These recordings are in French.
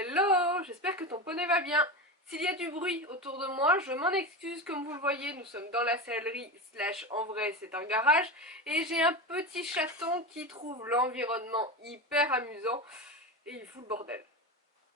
Hello, j'espère que ton poney va bien. S'il y a du bruit autour de moi, je m'en excuse. Comme vous le voyez, nous sommes dans la sellerie / en vrai c'est un garage. Et j'ai un petit chaton qui trouve l'environnement hyper amusant et il fout le bordel.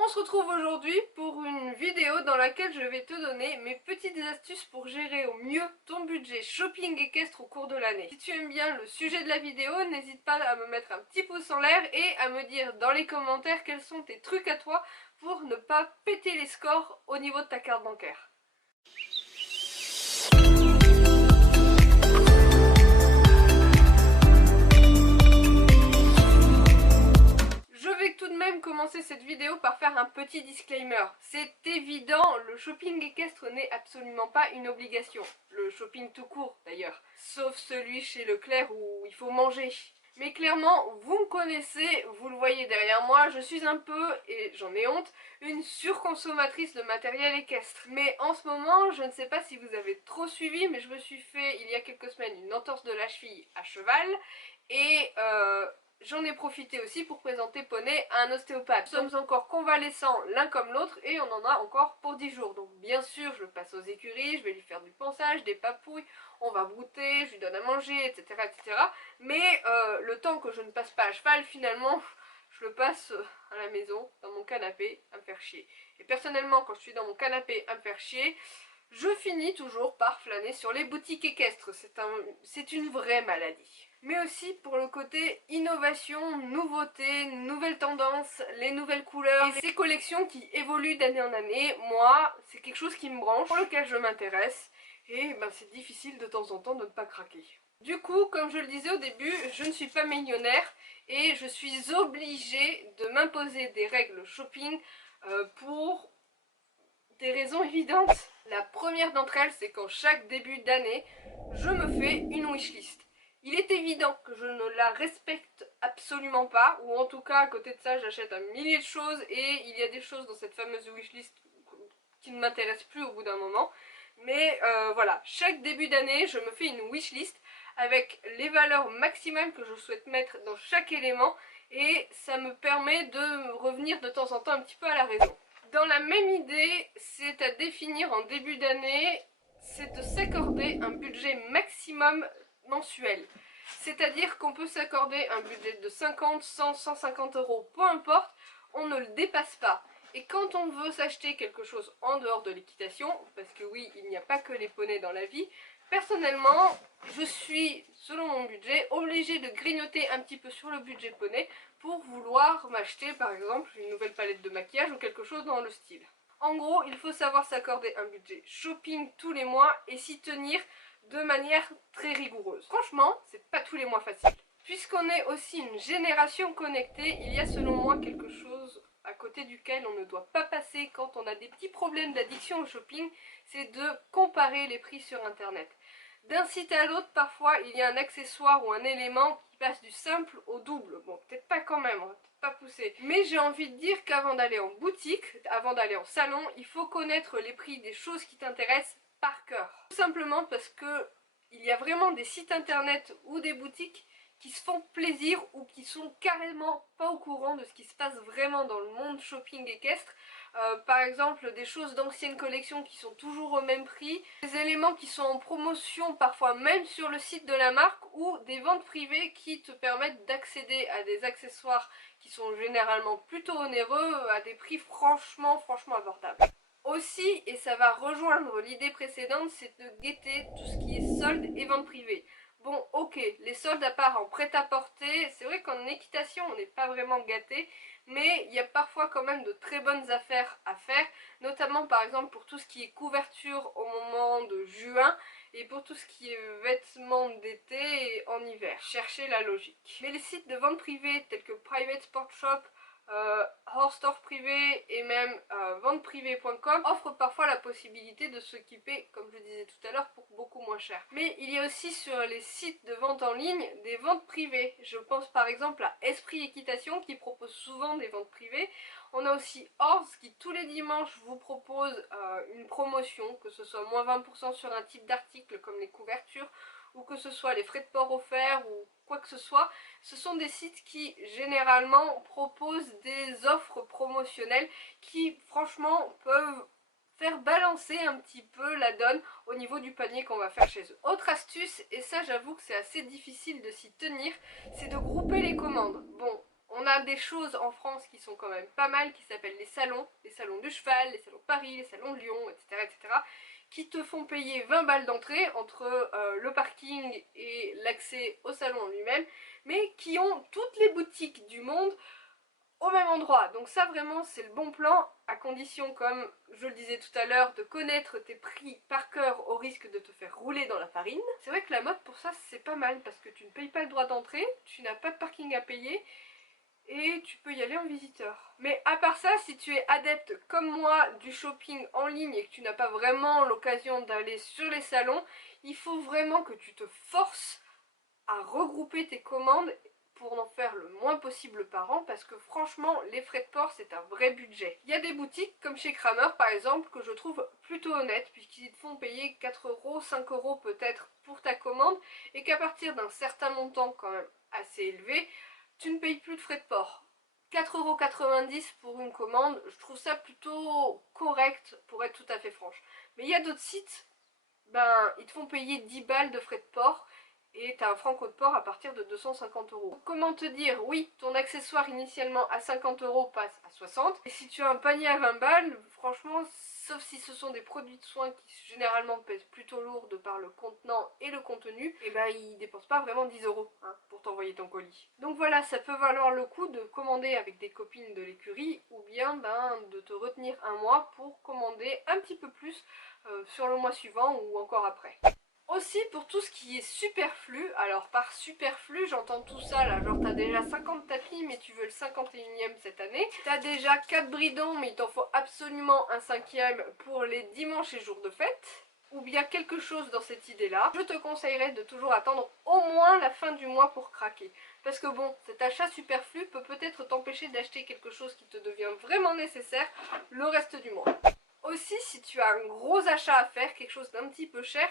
On se retrouve aujourd'hui pour une vidéo dans laquelle je vais te donner mes petites astuces pour gérer au mieux ton budget shopping équestre au cours de l'année. Si tu aimes bien le sujet de la vidéo, n'hésite pas à me mettre un petit pouce en l'air et à me dire dans les commentaires quels sont tes trucs à toi pour ne pas péter les scores au niveau de ta carte bancaire. Je vais tout de même commencer cette vidéo par faire un petit disclaimer. C'est évident, le shopping équestre n'est absolument pas une obligation. Le shopping tout court d'ailleurs. Sauf celui chez Leclerc où il faut manger. Mais clairement, vous me connaissez, vous le voyez derrière moi, je suis un peu, et j'en ai honte, une surconsommatrice de matériel équestre. Mais en ce moment, je ne sais pas si vous avez trop suivi, mais je me suis fait il y a quelques semaines une entorse de la cheville à cheval. Et j'en ai profité aussi pour présenter Poney à un ostéopathe. Nous sommes encore convalescents l'un comme l'autre et on en a encore pour 10 jours. Donc bien sûr, je le passe aux écuries, je vais lui faire du pansage, des papouilles, on va brouter, je lui donne à manger, etc. etc. Mais le temps que je ne passe pas à cheval, finalement, je le passe à la maison, dans mon canapé, à me faire chier. Et personnellement, quand je suis dans mon canapé à me faire chier, je finis toujours par flâner sur les boutiques équestres. C'est une vraie maladie. Mais aussi pour le côté innovation, nouveauté, nouvelles tendances, les nouvelles couleurs, et ces collections qui évoluent d'année en année. Moi, c'est quelque chose qui me branche, pour lequel je m'intéresse, et ben, c'est difficile de temps en temps de ne pas craquer. Du coup, comme je le disais au début, je ne suis pas millionnaire et je suis obligée de m'imposer des règles shopping pour des raisons évidentes. La première d'entre elles, c'est qu'en chaque début d'année, je me fais une wishlist. Il est évident que je ne la respecte absolument pas, ou en tout cas à côté de ça j'achète un millier de choses et il y a des choses dans cette fameuse wishlist qui ne m'intéressent plus au bout d'un moment. Mais voilà, chaque début d'année je me fais une wishlist avec les valeurs maximales que je souhaite mettre dans chaque élément et ça me permet de revenir de temps en temps un petit peu à la raison. Dans la même idée, c'est à définir en début d'année, c'est de s'accorder un budget maximum mensuel. C'est-à-dire qu'on peut s'accorder un budget de 50, 100, 150 euros, peu importe, on ne le dépasse pas. Et quand on veut s'acheter quelque chose en dehors de l'équitation, parce que oui, il n'y a pas que les poneys dans la vie, personnellement, je suis, selon mon budget, obligée de grignoter un petit peu sur le budget poney pour vouloir m'acheter par exemple une nouvelle palette de maquillage ou quelque chose dans le style. En gros, il faut savoir s'accorder un budget shopping tous les mois et s'y tenir de manière très rigoureuse. Franchement, c'est pas tous les mois facile. Puisqu'on est aussi une génération connectée, il y a selon moi quelque chose à côté duquel on ne doit pas passer quand on a des petits problèmes d'addiction au shopping, c'est de comparer les prix sur internet. D'un site à l'autre, parfois, il y a un accessoire ou un élément qui passe du simple au double. Bon, peut-être pas quand même, on va peut-être pas pousser. Mais j'ai envie de dire qu'avant d'aller en boutique, avant d'aller en salon, il faut connaître les prix des choses qui t'intéressent par cœur. Tout simplement parce que il y a vraiment des sites internet ou des boutiques qui se font plaisir ou qui sont carrément pas au courant de ce qui se passe vraiment dans le monde shopping équestre. Par exemple des choses d'anciennes collections qui sont toujours au même prix, des éléments qui sont en promotion parfois même sur le site de la marque ou des ventes privées qui te permettent d'accéder à des accessoires qui sont généralement plutôt onéreux à des prix franchement abordables. Aussi, et ça va rejoindre l'idée précédente, c'est de guetter tout ce qui est soldes et ventes privées. Bon, ok, les soldes à part en prêt-à-porter, c'est vrai qu'en équitation on n'est pas vraiment gâté, mais il y a parfois quand même de très bonnes affaires à faire, notamment par exemple pour tout ce qui est couverture au moment de juin et pour tout ce qui est vêtements d'été en hiver. Cherchez la logique. Mais les sites de vente privée tels que Private Sport Shop, hors store privé et même venteprivée.com offrent parfois la possibilité de s'équiper, comme je disais tout à l'heure, pour beaucoup moins cher. Mais il y a aussi sur les sites de vente en ligne des ventes privées. Je pense par exemple à Esprit Équitation qui propose souvent des ventes privées. On a aussi Horse qui tous les dimanches vous propose une promotion, que ce soit moins 20% sur un type d'article comme les couvertures ou que ce soit les frais de port offerts ou quoi que ce soit, ce sont des sites qui généralement proposent des offres promotionnelles qui franchement peuvent faire balancer un petit peu la donne au niveau du panier qu'on va faire chez eux. Autre astuce, et ça j'avoue que c'est assez difficile de s'y tenir, c'est de grouper les commandes. Bon, on a des choses en France qui sont quand même pas mal, qui s'appellent les salons du cheval, les salons de Paris, les salons de Lyon, etc. etc. qui te font payer 20 balles d'entrée entre le parking et l'accès au salon lui-même, mais qui ont toutes les boutiques du monde au même endroit. Donc ça vraiment c'est le bon plan, à condition, comme je le disais tout à l'heure, de connaître tes prix par cœur au risque de te faire rouler dans la farine. C'est vrai que la mode pour ça c'est pas mal parce que tu ne payes pas le droit d'entrée, tu n'as pas de parking à payer et tu peux y aller en visiteur. Mais à part ça, si tu es adepte comme moi du shopping en ligne et que tu n'as pas vraiment l'occasion d'aller sur les salons, il faut vraiment que tu te forces à regrouper tes commandes pour en faire le moins possible par an, parce que franchement les frais de port c'est un vrai budget. Il y a des boutiques comme chez Kramer par exemple que je trouve plutôt honnêtes, puisqu'ils te font payer 4 euros, 5 euros peut-être pour ta commande, et qu'à partir d'un certain montant quand même assez élevé, tu ne payes plus de frais de port. 4,90 € pour une commande, je trouve ça plutôt correct pour être tout à fait franche. Mais il y a d'autres sites, ben ils te font payer 10 balles de frais de port et tu as un franco de port à partir de 250 €. Comment te dire, oui, ton accessoire initialement à 50 € passe à 60, et si tu as un panier à 20 balles, franchement, sauf si ce sont des produits de soins qui généralement pèsent plutôt lourd de par le contenant et le contenu, et ben ils dépensent pas vraiment 10 € hein, pour t'envoyer ton colis. Donc voilà, ça peut valoir le coup de commander avec des copines de l'écurie, ou bien ben, de te retenir un mois pour commander un petit peu plus sur le mois suivant ou encore après. Aussi pour tout ce qui est superflu, alors par superflu j'entends tout ça là, genre t'as déjà 50 tapis mais tu veux le 51e cette année, t'as déjà 4 bridons mais il t'en faut absolument un 5e pour les dimanches et jours de fête, ou bien quelque chose dans cette idée là, je te conseillerais de toujours attendre au moins la fin du mois pour craquer. Parce que bon, cet achat superflu peut peut-être t'empêcher d'acheter quelque chose qui te devient vraiment nécessaire le reste du mois. Aussi, si tu as un gros achat à faire, quelque chose d'un petit peu cher,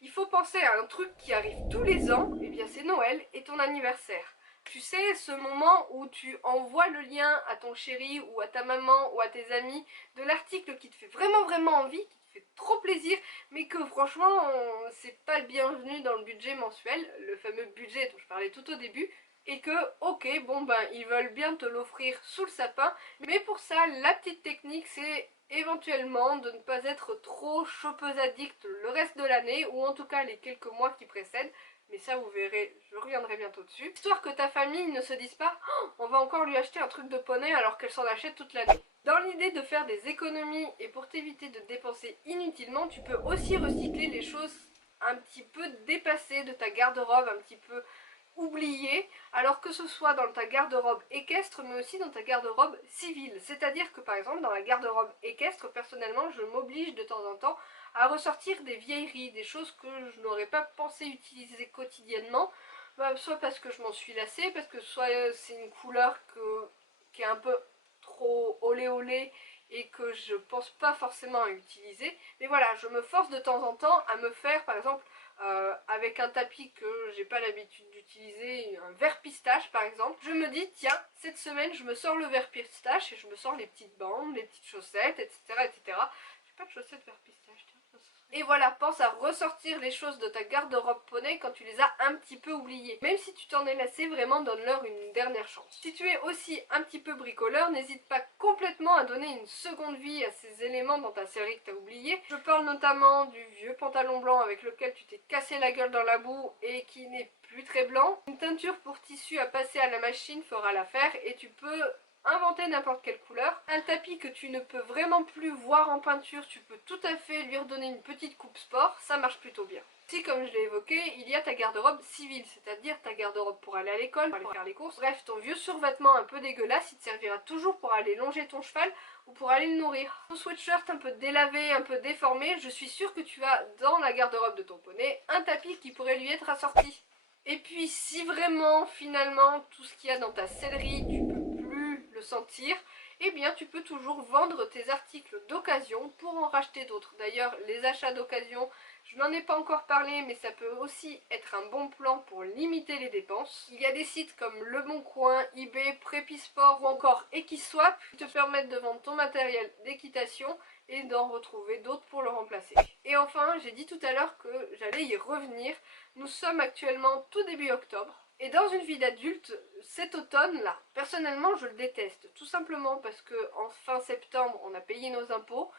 il faut penser à un truc qui arrive tous les ans, et bien c'est Noël et ton anniversaire. Tu sais, ce moment où tu envoies le lien à ton chéri ou à ta maman ou à tes amis de l'article qui te fait vraiment envie, qui te fait trop plaisir, mais que franchement, c'est pas le bienvenu dans le budget mensuel, le fameux budget dont je parlais tout au début, et que, ok, bon ben, ils veulent bien te l'offrir sous le sapin, mais pour ça, la petite technique, c'est éventuellement de ne pas être trop chopeuse addict le reste de l'année, ou en tout cas les quelques mois qui précèdent, mais ça vous verrez, je reviendrai bientôt dessus, histoire que ta famille ne se dise pas oh, on va encore lui acheter un truc de poney alors qu'elle s'en achète toute l'année. Dans l'idée de faire des économies et pour t'éviter de dépenser inutilement, tu peux aussi recycler les choses un petit peu dépassées de ta garde-robe, un petit peu oublié, alors que ce soit dans ta garde-robe équestre mais aussi dans ta garde-robe civile. C'est-à-dire que par exemple dans la garde-robe équestre, personnellement je m'oblige de temps en temps à ressortir des vieilleries, des choses que je n'aurais pas pensé utiliser quotidiennement, soit parce que je m'en suis lassée, parce que soit c'est une couleur qui est un peu trop olé olé et que je pense pas forcément à utiliser. Mais voilà, je me force de temps en temps à me faire par exemple avec un tapis que j'ai pas l'habitude d'utiliser, un vert pistache par exemple, je me dis tiens, cette semaine je me sors le vert pistache et je me sors les petites bandes, les petites chaussettes, etc. etc. J'ai pas de chaussettes vert pistache, tiens. Et voilà, pense à ressortir les choses de ta garde-robe poney quand tu les as un petit peu oubliées. Même si tu t'en es lassé, vraiment donne-leur une dernière chance. Si tu es aussi un petit peu bricoleur, n'hésite pas complètement à donner une seconde vie à ces éléments dans ta série que tu as oublié. Je parle notamment du vieux pantalon blanc avec lequel tu t'es cassé la gueule dans la boue et qui n'est plus très blanc. Une teinture pour tissu à passer à la machine fera l'affaire et tu peux inventer n'importe quelle couleur. Un tapis que tu ne peux vraiment plus voir en peinture, tu peux tout à fait lui redonner une petite coupe sport, ça marche plutôt bien. Si, comme je l'ai évoqué, il y a ta garde-robe civile, c'est-à-dire ta garde-robe pour aller à l'école, pour aller faire les courses. Bref, ton vieux survêtement un peu dégueulasse, il te servira toujours pour aller longer ton cheval ou pour aller le nourrir. Ton sweatshirt un peu délavé, un peu déformé, je suis sûre que tu as dans la garde-robe de ton poney un tapis qui pourrait lui être assorti. Et puis si vraiment, finalement, tout ce qu'il y a dans ta sellerie, tu peux plus le sentir, eh bien tu peux toujours vendre tes articles d'occasion pour en racheter d'autres. D'ailleurs, les achats d'occasion, je n'en ai pas encore parlé, mais ça peut aussi être un bon plan pour limiter les dépenses. Il y a des sites comme Le Bon Coin, eBay, Prépisport ou encore Equiswap qui te permettent de vendre ton matériel d'équitation et d'en retrouver d'autres pour le remplacer. Et enfin, j'ai dit tout à l'heure que j'allais y revenir. Nous sommes actuellement tout début octobre. Et dans une vie d'adulte, cet automne-là, personnellement, je le déteste. Tout simplement parce que en fin septembre, on a payé nos impôts.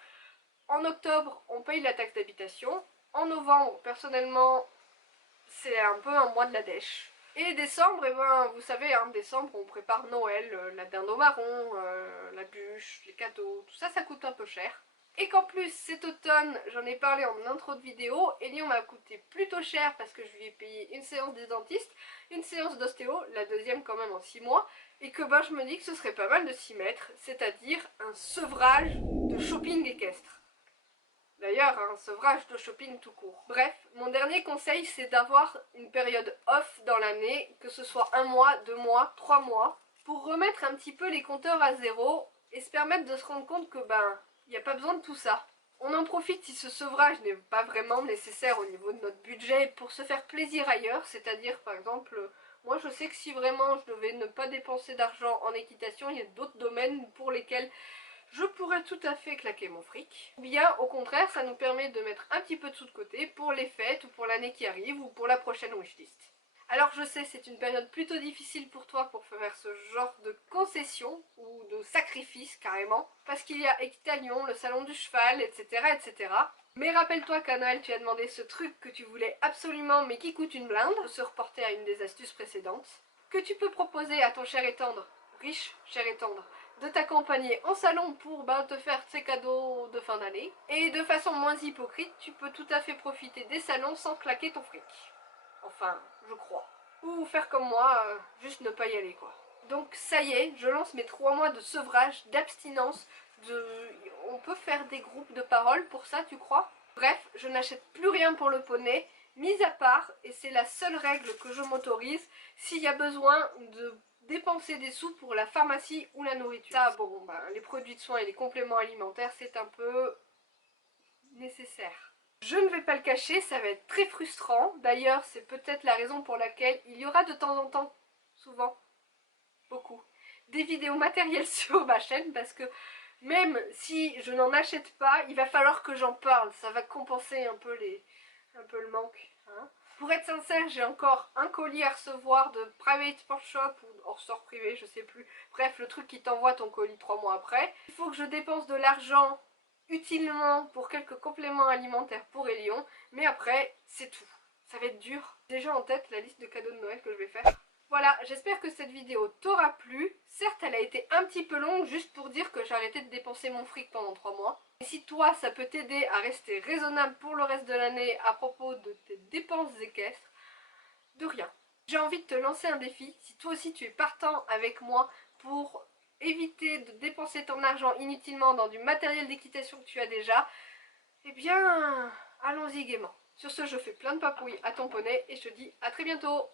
En octobre, on paye la taxe d'habitation. En novembre, personnellement, c'est un peu un mois de la dèche. Et décembre, eh ben, vous savez, hein, décembre, on prépare Noël, la dinde au marron, la bûche, les cadeaux, tout ça, ça coûte un peu cher. Et qu'en plus, cet automne, j'en ai parlé en intro de vidéo, Elion m'a coûté plutôt cher parce que je lui ai payé une séance des dentistes, une séance d'ostéo, la deuxième quand même en 6 mois, et que ben, je me dis que ce serait pas mal de s'y mettre, c'est-à-dire un sevrage de shopping équestre. D'ailleurs, un sevrage de shopping tout court. Bref, mon dernier conseil, c'est d'avoir une période off dans l'année, que ce soit 1 mois, 2 mois, 3 mois, pour remettre un petit peu les compteurs à zéro et se permettre de se rendre compte que ben, il n'y a pas besoin de tout ça. On en profite si ce sevrage n'est pas vraiment nécessaire au niveau de notre budget pour se faire plaisir ailleurs, c'est-à-dire par exemple, moi je sais que si vraiment je devais ne pas dépenser d'argent en équitation, il y a d'autres domaines pour lesquels je pourrais tout à fait claquer mon fric. Ou bien au contraire, ça nous permet de mettre un petit peu de sous de côté pour les fêtes ou pour l'année qui arrive ou pour la prochaine wishlist. Alors je sais, c'est une période plutôt difficile pour toi pour faire ce genre de concession ou de sacrifice carrément, parce qu'il y a Equitalion, le salon du cheval, etc. etc. Mais rappelle-toi qu'à Noël tu as demandé ce truc que tu voulais absolument mais qui coûte une blinde, pour se reporter à une des astuces précédentes, que tu peux proposer à ton cher et tendre, riche, cher et tendre, de t'accompagner en salon pour te faire ses cadeaux de fin d'année. Et de façon moins hypocrite, tu peux tout à fait profiter des salons sans claquer ton fric. Enfin, je crois. Ou faire comme moi, juste ne pas y aller quoi. Donc ça y est, je lance mes 3 mois de sevrage, d'abstinence, on peut faire des groupes de parole pour ça, tu crois? Bref, je n'achète plus rien pour le poney, mis à part, et c'est la seule règle que je m'autorise, s'il y a besoin de dépenser des sous pour la pharmacie ou la nourriture. Ça, bon, les produits de soins et les compléments alimentaires, c'est un peu nécessaire. Je ne vais pas le cacher, ça va être très frustrant. D'ailleurs, c'est peut-être la raison pour laquelle il y aura de temps en temps, souvent, beaucoup, des vidéos matérielles sur ma chaîne, parce que même si je n'en achète pas, il va falloir que j'en parle. Ça va compenser un peu le manque. Hein. Pour être sincère, j'ai encore un colis à recevoir de Private Sport Shop ou hors store privé, je sais plus. Bref, le truc qui t'envoie ton colis 3 mois après. Il faut que je dépense de l'argent utilement pour quelques compléments alimentaires pour Elion, mais après, c'est tout. Ça va être dur. Déjà en tête la liste de cadeaux de Noël que je vais faire. Voilà, j'espère que cette vidéo t'aura plu. Certes, elle a été un petit peu longue, juste pour dire que j'ai arrêté de dépenser mon fric pendant 3 mois. Et si toi, ça peut t'aider à rester raisonnable pour le reste de l'année à propos de tes dépenses équestres, de rien. J'ai envie de te lancer un défi. Si toi aussi tu es partant avec moi pour éviter de dépenser ton argent inutilement dans du matériel d'équitation que tu as déjà, eh bien, allons-y gaiement. Sur ce, je fais plein de papouilles à ton poney et je te dis à très bientôt.